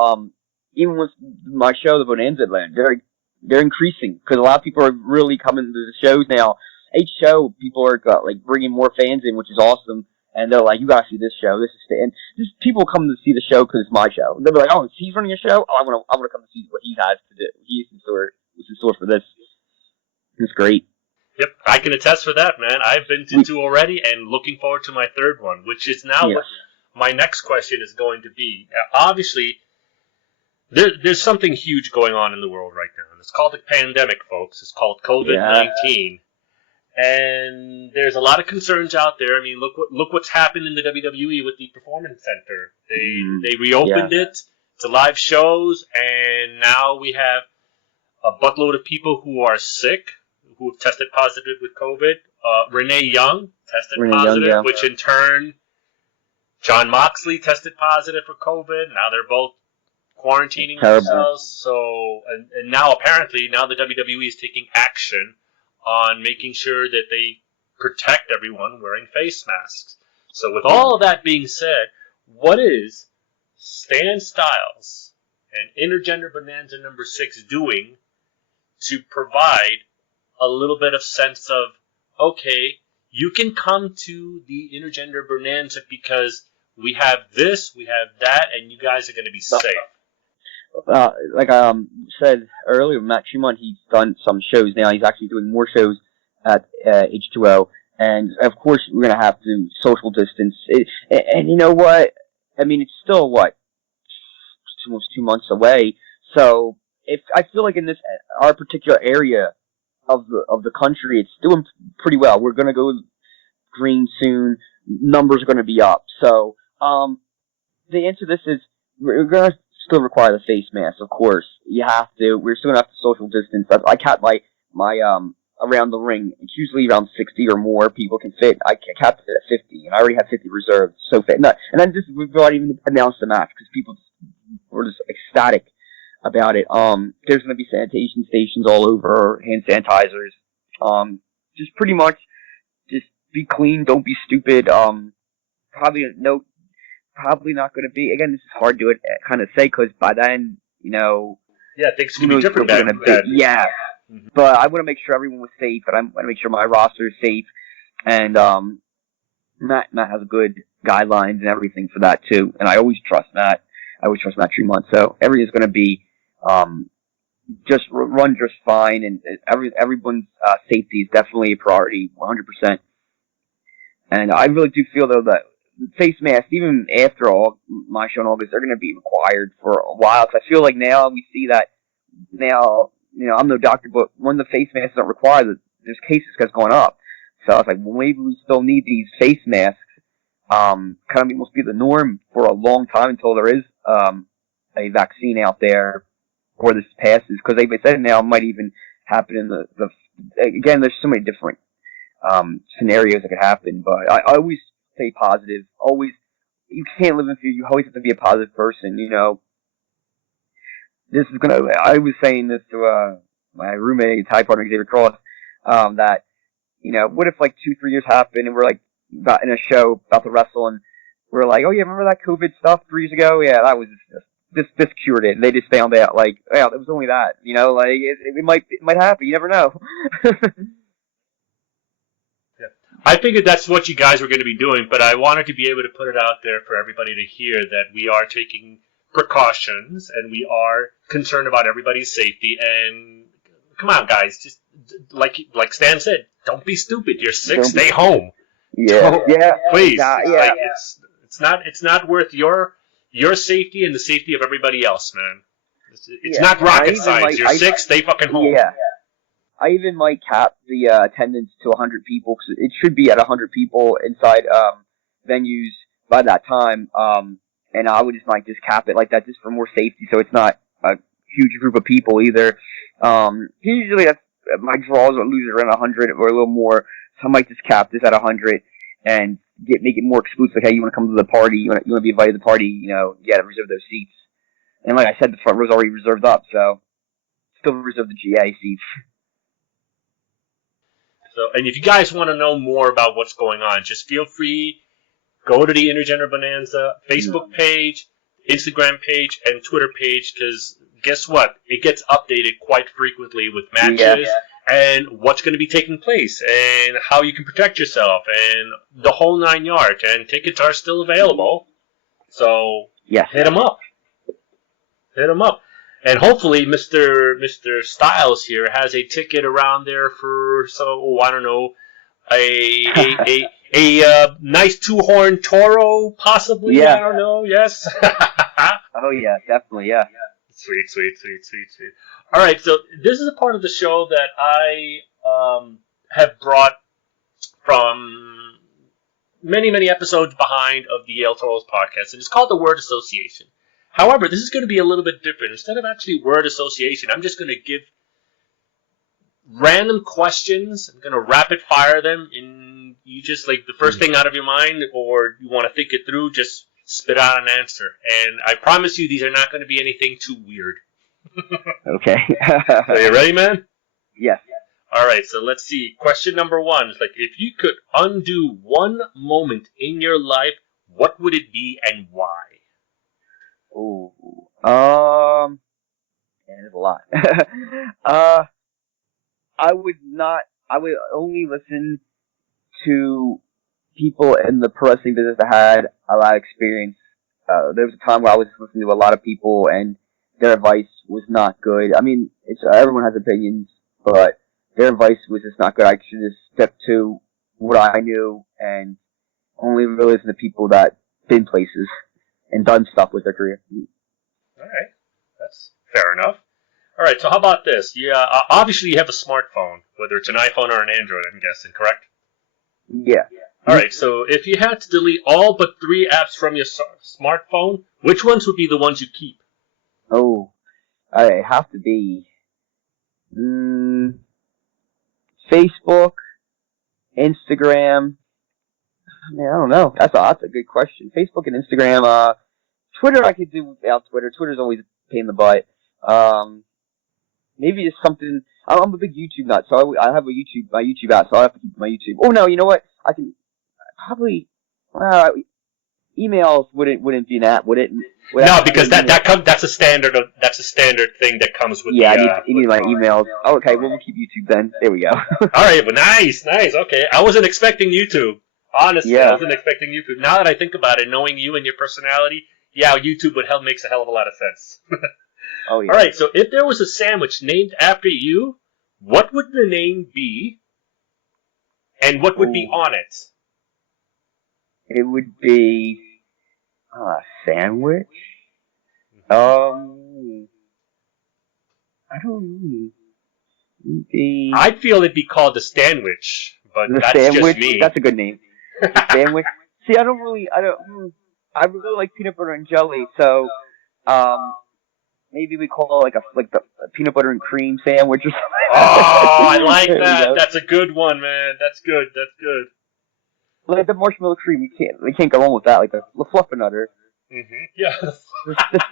even with my show, the Bonanza Land, they're increasing, because a lot of people are really coming to the shows now. Each show, people are bringing more fans in, which is awesome. And they're like, you gotta see this show. This is and just people come to see the show because it's my show. They'll be like, oh, he's running a show. Oh, I want to come to see what he has to do. He's in store for this. It's great. Yep, I can attest for that, man. I've been to 2 already, and looking forward to my 3rd one, which is now what my next question is going to be. Obviously, there's something huge going on in the world right now, and it's called a pandemic, folks. It's called COVID-19. And there's a lot of concerns out there. I mean, look what's happened in the WWE with the Performance Center. They reopened it to live shows, and now we have a buttload of people who are sick, who have tested positive with COVID. Renee Young tested positive, which in turn, Jon Moxley tested positive for COVID. Now they're both quarantining themselves. So, and now apparently, the WWE is taking action on making sure that they protect everyone wearing face masks. So with all of that being said, what is Stan Stylez and Intergender Bonanza number 6 doing to provide a little bit of sense of, okay, you can come to the Intergender Bonanza because we have this, we have that, and you guys are going to be safe? Like I said earlier, Matt Tremont, he's done some shows now. He's actually doing more shows at H2O. And, of course, we're going to have to social distance. And you know what? I mean, it's still, almost 2 months away. So I feel like in our particular area of the country, it's doing pretty well. We're going to go green soon. Numbers are going to be up. So the answer to this is we're going to still require the face mask, of course. You have to. We're still going to have to social distance. I capped my around the ring. It's usually around 60 or more people can fit. I capped it at 50, and I already have 50 reserved. So fit. No, and then we've not even announced the match because people were just ecstatic about it. There's going to be sanitation stations all over, hand sanitizers. Just pretty much, just be clean. Don't be stupid. Probably not going to be. Again, this is hard to kind of say because by then, things can be different. Yeah. Mm-hmm. But I want to make sure everyone was safe, and I want to make sure my roster is safe. And Matt has good guidelines and everything for that too. And I always trust Matt. I always trust Matt Tremont. So everything's going to be just run just fine, and everyone's safety is definitely a priority, 100%. And I really do feel though that face masks, even after all my show in August, they're going to be required for a while. So I feel like now we see that now. I'm no doctor, but when the face masks aren't required, there's cases that's going up. So I was like, well, maybe we still need these face masks. Kind of must be the norm for a long time until there is a vaccine out there or this passes. Because they said now it might even happen in the again, there's so many different scenarios that could happen. But I always stay positive. Always, you can't live in fear. You always have to be a positive person. This is I was saying this to my roommate, Thai partner Xavier Cross, that what if 2-3 years happen and we're in a show about to wrestle and we're like, oh yeah, remember that COVID stuff 3 years ago? Yeah, that was this cured it. And they just found out it was only that. It might happen. You never know. I figured that's what you guys were going to be doing, but I wanted to be able to put it out there for everybody to hear that we are taking precautions, and we are concerned about everybody's safety. And come on, guys, just like Stan said, don't be stupid. You're sick, stay home. Yeah, please. yeah. Like it's not worth your safety and the safety of everybody else, man. It's not rocket science. You're sick, stay fucking home. Yeah. I even might cap the attendance to 100 people, because it should be at 100 people inside venues by that time. And I would just cap it like that, just for more safety, so it's not a huge group of people either. Usually my draws are losing around 100 or a little more, so I might just cap this at 100 and make it more exclusive. Like, hey, you want to come to the party? You want to be invited to the party? You got to reserve those seats. And like I said, the front row's already reserved up, so still reserve the GA seats. So, and if you guys want to know more about what's going on, just feel free, go to the Intergender Bonanza Facebook page, Instagram page, and Twitter page, because guess what? It gets updated quite frequently with matches and what's going to be taking place and how you can protect yourself and the whole 9 yards. And tickets are still available, so hit them up. Hit them up. And hopefully Mr. Stylez here has a ticket around there for, I don't know, a nice 2-horn Toro, possibly. Yeah. I don't know. Yes. Oh yeah, definitely. Yeah. Sweet. All right, so this is a part of the show that I have brought from many episodes behind of the El Toro's podcast, and it's called the word association. However, this is going to be a little bit different. Instead of actually word association, I'm just going to give random questions. I'm going to rapid fire them, and you just, like, the first thing out of your mind, or you want to think it through, just spit out an answer. And I promise you, these are not going to be anything too weird. Okay. Are you ready, man? Yes. All right, so let's see. Question number 1 is, like, if you could undo one moment in your life, what would it be and why? Ooh. There's a lot. I would only listen to people in the pro wrestling business that had a lot of experience. There was a time where I was listening to a lot of people and their advice was not good. I mean, everyone has opinions, but their advice was just not good. I should just stick to what I knew and only really listen to people that been places and done stuff with their career. All right. That's fair enough. All right, so how about this? Yeah, obviously you have a smartphone, whether it's an iPhone or an Android, I'm guessing, correct? Yeah. All right, so if you had to delete all but 3 apps from your smartphone, which ones would be the ones you keep? Oh, I have to be Facebook, Instagram. I mean, I don't know. That's a good question. Facebook and Instagram. Twitter I could do without Twitter. Twitter's always a pain in the butt. Maybe it's something. I'm a big YouTube nut, so I have my YouTube app, so I have to keep my YouTube. Oh no, you know what? I can probably. Emails wouldn't be an app, would it? No, because that's a standard thing that comes with. Yeah, I need my emails. Oh, okay, well, we'll keep YouTube then. There we go. All right, well, nice. Okay, I wasn't expecting YouTube. Honestly, I wasn't expecting YouTube. Now that I think about it, knowing you and your personality, yeah, YouTube makes a hell of a lot of sense. Oh yeah. All right, so if there was a sandwich named after you, what would the name be, and what would be on it? It would be a sandwich. I don't know. I'd feel it'd be called the Stanwich, but that's sandwich? Just me. That's a good name. The sandwich. See, I really like peanut butter and jelly, so maybe we call it like the peanut butter and cream sandwich or something. Oh, I like that. That's a good one, man. That's good. Like the marshmallow cream, we can't go wrong with that. Like the fluffernutter. Mm-hmm. Yeah. The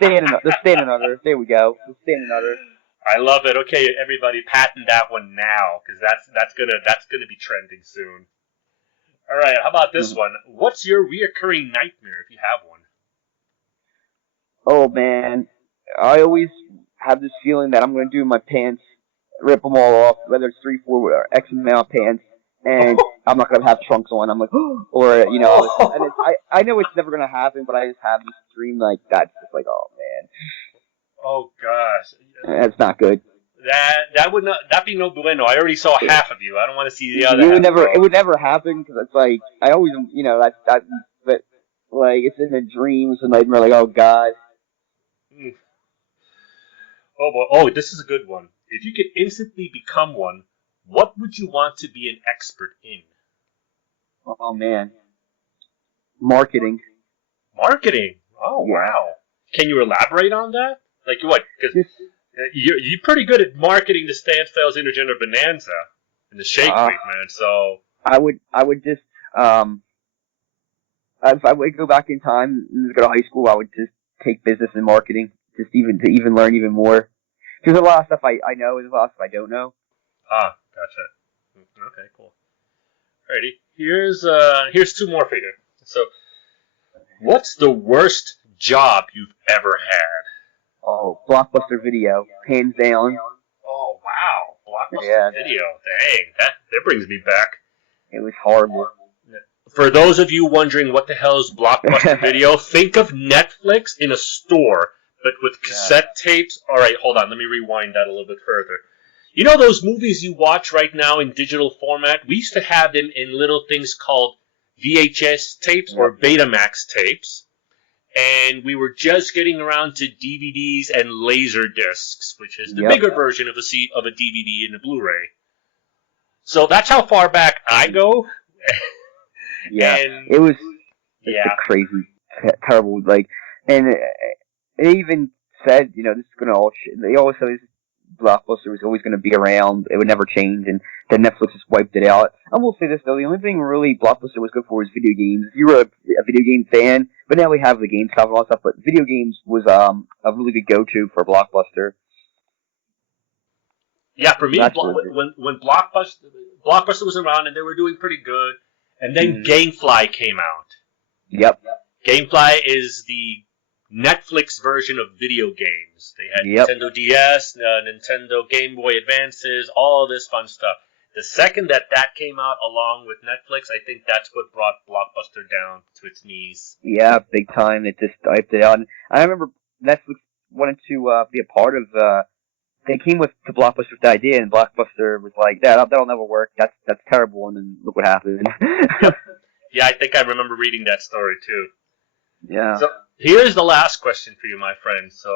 Stannutter. There we go. The Stannutter. I love it. Okay, everybody, patent that one now, because that's gonna be trending soon. All right, how about this one? What's your reoccurring nightmare if you have one? Oh man, I always have this feeling that I'm going to do my pants, rip them all off, whether it's 3, 4, or X amount of pants, and I'm not going to have trunks on. I'm like, or and I know it's never going to happen, but I just have this dream like that's just like, oh man, Oh gosh, That's not good. that'd be no bueno. I already saw half of you. I don't want to see the other It would half, never, bro. it would never happen because it's like I always, that, but like it's in the dreams and nightmare. Like, oh god, Mm. Oh boy. Oh, this is a good one. If you could instantly become one, what would you want to be an expert in? oh man, marketing. Marketing. Oh Yeah, wow. Can you elaborate on that? Like what? Because just you're pretty good at marketing the Stan Stylez Intergender Bonanza and the Shake uh, Weight, man. So I would just if I would go back in time and go to high school, I would just take business and marketing, just even to even learn even more. There's a lot of stuff I know, there's a lot of stuff I don't know. gotcha. Okay, cool. Alrighty. Here's two more for you. So, what's the worst job you've ever had? Oh, Blockbuster Video, hands down. Oh wow, Blockbuster Yeah, Video. Dang, that brings me back. it was horrible. For those of you wondering what the hell is Blockbuster Video, think of Netflix in a store, but with cassette tapes. All right, hold on. Let me rewind that a little bit further. You know those movies you watch right now in digital format? We used to have them in little things called VHS tapes or Betamax tapes. And we were just getting around to DVDs and laser discs, which is the bigger version of a DVD and a Blu-ray. So that's how far back I go. Yeah, And it was yeah, crazy, terrible. Like, and they even said, this is gonna all. They always said this Blockbuster was always going to be around. It would never change, and then Netflix just wiped it out. I will say this though: the only thing really Blockbuster was good for was video games. If you were a video game fan, but now we have the GameStop and all that stuff. But video games was a really good go-to for Blockbuster. yeah. For me, Really when Blockbuster was around and they were doing pretty good, and then GameFly came out. Yep. GameFly is the Netflix version of video games. They had Nintendo DS, Nintendo Game Boy Advances, all this fun stuff. The second that came out along with Netflix, I think that's what brought Blockbuster down to its knees. Yeah, big time. It just wiped it out. And I remember Netflix wanted to be a part of. They came with the Blockbuster with the idea, and Blockbuster was like, "That'll never work. That's terrible." And then look what happened. Yep. Yeah, I think I remember reading that story too. Yeah. So here's the last question for you, my friend. So,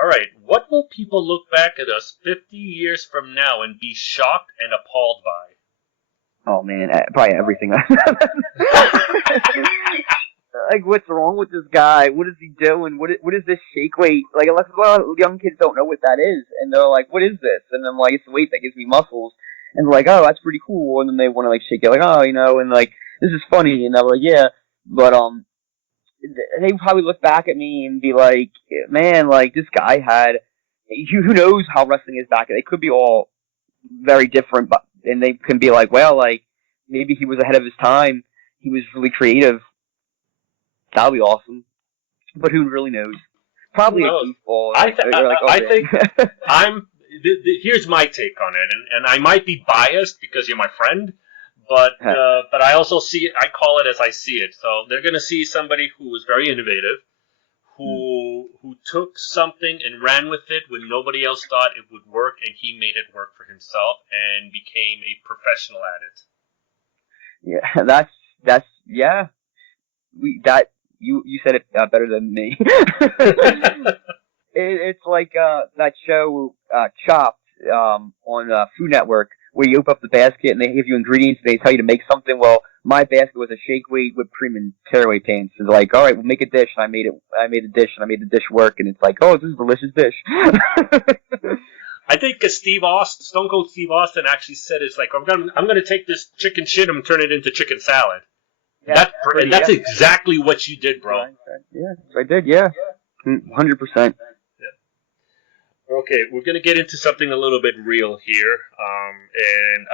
all right, what will people look back at us 50 years from now and be shocked and appalled by? Oh man, probably everything. Like, what's wrong with this guy? What is he doing? What is this shake weight? Like, a lot of young kids don't know what that is, and they're like, "What is this?" And I'm like, "It's the weight that gives me muscles." And they're like, "Oh, that's pretty cool." And then they want to like shake it, like, "Oh, and like this is funny." And they're like, "Yeah," but they probably look back at me and be like, "Man, like this guy had." Who knows how wrestling is back? They could be all very different, but and they can be like, "Well, like maybe he was ahead of his time. He was really creative." That'll be awesome. But who really knows? Probably a goofball. I think here's my take on it, and I might be biased because you're my friend, but I also see it. I call it as I see it. So they're going to see somebody who was very innovative, who took something and ran with it when nobody else thought it would work, and he made it work for himself and became a professional at Yeah, it. that's you said it better than me. It's like that show Chopped on Food Network, where you open up the basket and they give you ingredients and they tell you to make something. Well, my basket was a shake weight, whipped cream, and tearaway pants. It's like, all right, we'll make a dish, and I made a dish, and I made the dish work, and it's like, oh, this is a delicious dish. I think Stone Cold Steve Austin actually said it's like, I'm gonna take this chicken shit and turn it into chicken salad. Yeah, that's exactly what you did, bro. Yeah, I did. Yeah, 100%. Okay, we're gonna get into something a little bit real here, and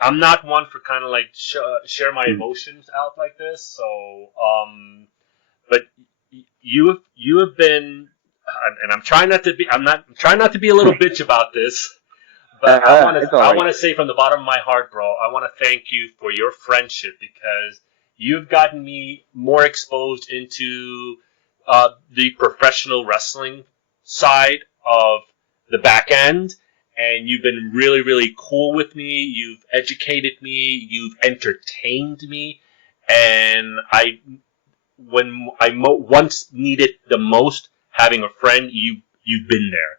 I'm not one for kind of like share my emotions out like this. So, but you have been, and I'm trying not to be a little bitch about this. But I want to say from the bottom of my heart, bro, I want to thank you for your friendship because you've gotten me more exposed into the professional wrestling side of the back end, and you've been really, really cool with me. You've educated me. You've entertained me, and when I once needed the most having a friend, you've been there,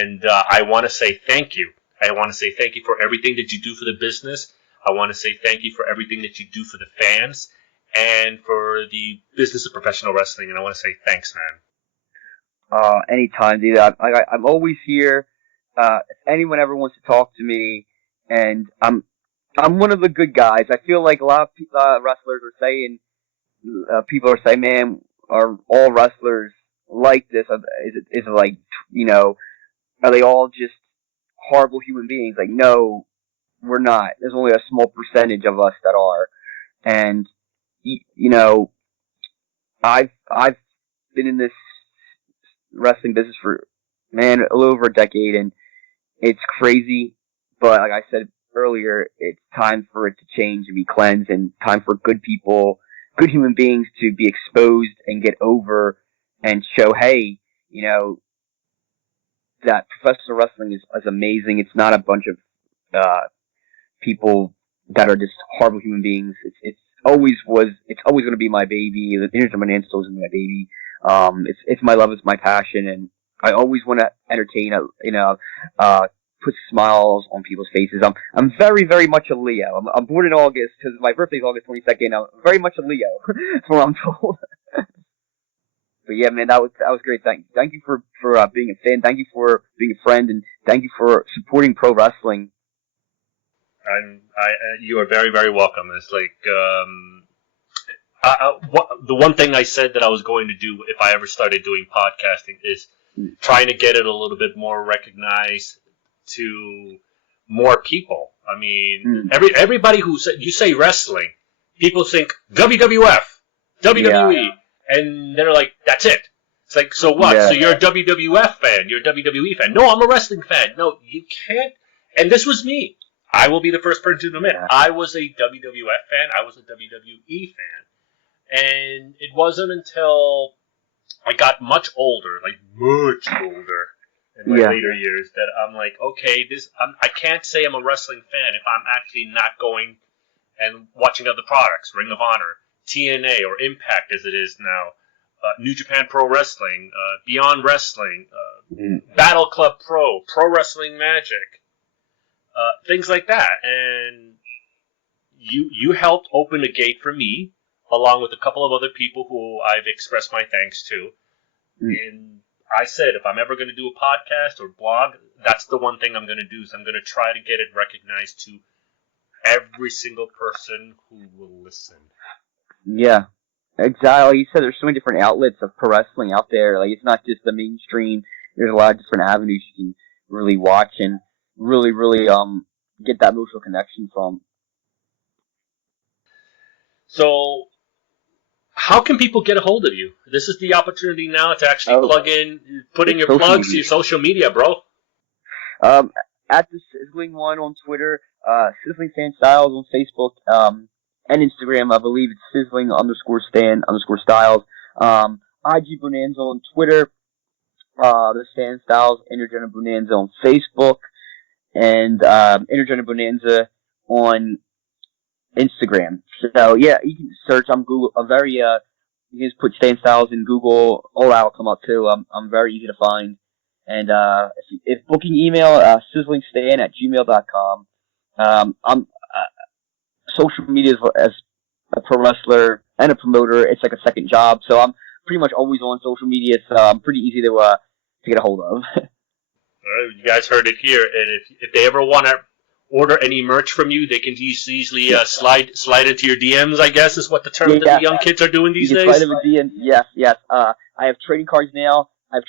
and I want to say thank you. I want to say thank you for everything that you do for the business. I want to say thank you for everything that you do for the fans and for the business of professional wrestling. And I want to say thanks, man. Anytime, dude. I'm always here. If anyone ever wants to talk to me, and I'm one of the good guys. I feel like a lot of wrestlers are saying, people are saying, man, are all wrestlers like this? Is it like, are they all just horrible human beings? Like, no, we're not. There's only a small percentage of us that are. And, I've been in this wrestling business for, man, a little over a decade, and it's crazy. But like I said earlier, it's time for it to change and be cleansed, and time for good people, good human beings to be exposed and get over and show, hey, that professional wrestling is amazing. It's not a bunch of people that are just horrible human beings. It's always going to be my baby. The Intergender Bonanza is always going to be my baby. It's my love, it's my passion, and I always want to entertain, put smiles on people's faces. I'm very, very much a Leo. I'm born in August because my birthday is August 22nd. I'm very much a Leo. That's what I'm told. But yeah, man, that was great. Thank you for being a fan. Thank you for being a friend, and thank you for supporting pro wrestling. You are very, very welcome. It's like the one thing I said that I was going to do if I ever started doing podcasting is trying to get it a little bit more recognized to more people. I mean, everybody who you say wrestling, people think WWF, WWE, and they're like, that's it. It's like, so what? Yeah. So you're a WWF fan, you're a WWE fan. No, I'm a wrestling fan. No, you can't. And this was me. I will be the first person to admit, I was a WWF fan, I was a WWE fan. And it wasn't until I got much older, like much older in my later years, that I'm like, okay, I can't say I'm a wrestling fan if I'm actually not going and watching other products, Ring of Honor, TNA, or Impact as it is now, New Japan Pro Wrestling, Beyond Wrestling, Battle Club Pro, Pro Wrestling Magic, things like that. And you helped open a gate for me, along with a couple of other people who I've expressed my thanks to. And I said, if I'm ever going to do a podcast or blog, that's the one thing I'm going to do, is I'm going to try to get it recognized to every single person who will listen. Yeah, exactly. You said there's so many different outlets of pro wrestling out there. Like, it's not just the mainstream. There's a lot of different avenues you can really watch and really, really get that emotional connection from. So, how can people get a hold of you? This is the opportunity now to actually plug in, put in your plugs, your social media, bro. At the Sizzling one on Twitter, Sizzling Stan Stylez on Facebook, and Instagram. I believe it's Sizzling_Stan_Stylez. IG Bonanza on Twitter, the Stan Stylez Intergender Bonanza on Facebook, and Intergender Bonanza on Instagram. So yeah, you can search on Google. You can just put Stan Stylez in Google. All that will come up too. I'm very easy to find. And if booking email, sizzlingstan@gmail.com. I'm social media as a pro wrestler and a promoter. It's like a second job, so I'm pretty much always on social media. It's pretty easy to get a hold of. All right, you guys heard it here. And if they ever want to order any merch from you, they can easily slide into your DMs, I guess is what the term that the young kids are doing these days. Slide into DM. Yes. I have trading cards now. For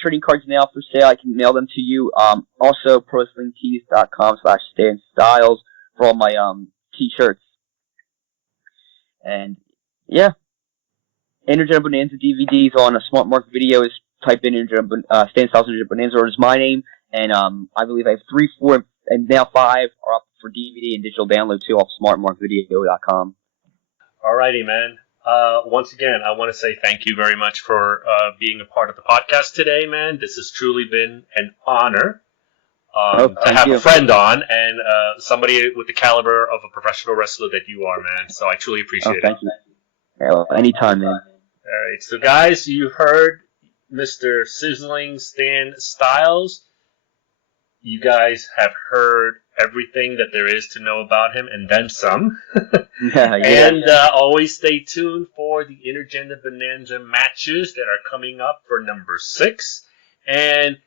sale. I can mail them to you. Also, ProWrestlingTees.com/StanStylez for all my t-shirts. And yeah, Intergender Bonanza DVDs on a Smart Mark Video. Is type in Stan Stylez Intergender Bonanza, or is my name. And I believe I have 3, 4, and now 5 are up for DVD and digital download too off SmartMarkVideo.com. Alrighty, man. Once again, I want to say thank you very much for being a part of the podcast today, man. This has truly been an honor to have a friend on and somebody with the caliber of a professional wrestler that you are, man. So I truly appreciate it. Thank you. Yeah, well, anytime, man. All right, so guys, you heard Mr. Sizzling Stan Stylez. You guys have heard everything that there is to know about him and then some. And always stay tuned for the Intergender Bonanza matches that are coming up for number 6. And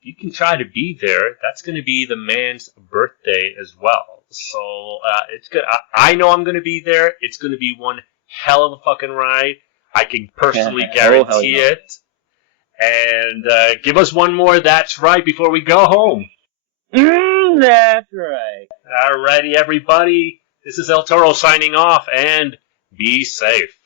you can try to be there. That's going to be the man's birthday as well. So it's good. I know I'm going to be there. It's going to be one hell of a fucking ride. I can personally guarantee it. And give us one more "That's right" before we go home. That's right. Alrighty, everybody. This is El Toro signing off, and be safe.